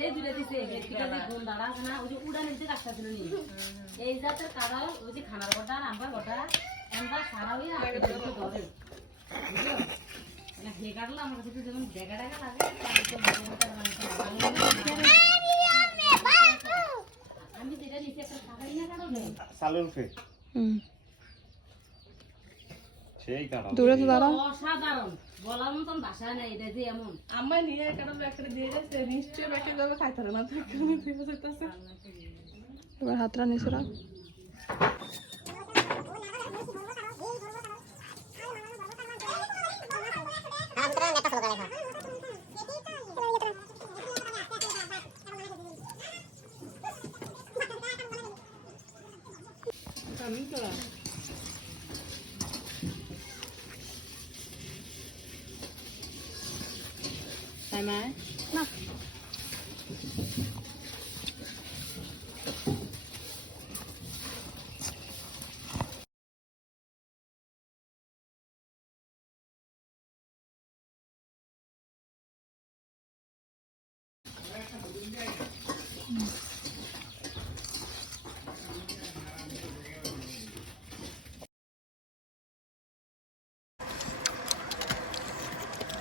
দিয়ে দূরে দিছে এটা যে গুণ দাঁড়া আছে না ওই যে উড়ানের যে কাজটা ছিল নি এই জাতের কাদাল ওই যে খানার গোটা নাম্বার গোটা আমরা সারা হইয়া ধরে বুঝছো মানে হে কাটলো আমার কাছে যেমন জায়গা টাকা লাগে আমি যেটা নিচে একটা কাটাই না কাটবে সালুন ফে সেই কাটা দূরে তো দাঁড়া অসাধারণ বলার মতন ভাষা নেই এটা যে এমন আম্মা নিয়ে কাটালো একটা দিয়ে গেছে নিশ্চয়ই ব্যাকে যাবে খাইতে না থাকে ঠিক আছে এবার হাতটা নিচে রাখ তাই মা না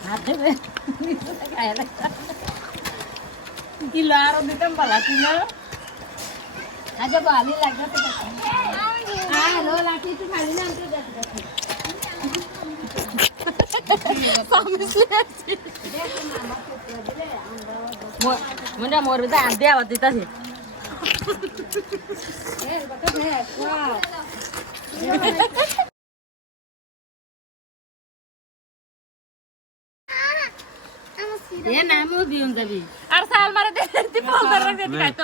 হাত দেবে কিলো আরো দিতাম পালা কিলো আচ্ছা ভালো লাগবে তো হ্যালো লাঠি তুই খালি না আমি দেখি মনে মোর বিদা আন দেয়া দিতাছে এ নামও দিন যাবি আর সাল মারে দে তুই ফল ধরে রাখ দে খাইতো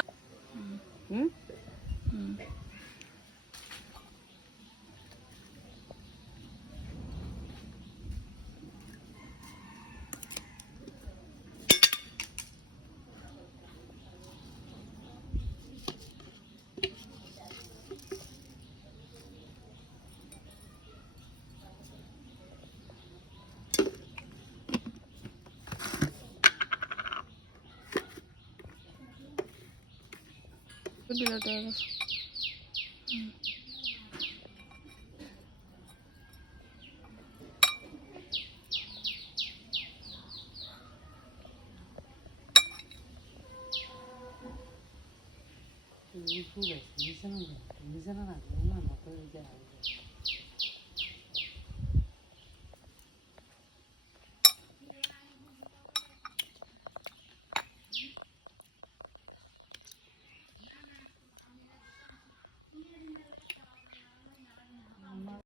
বিরাট হয়ে গেছে নিচে না না না না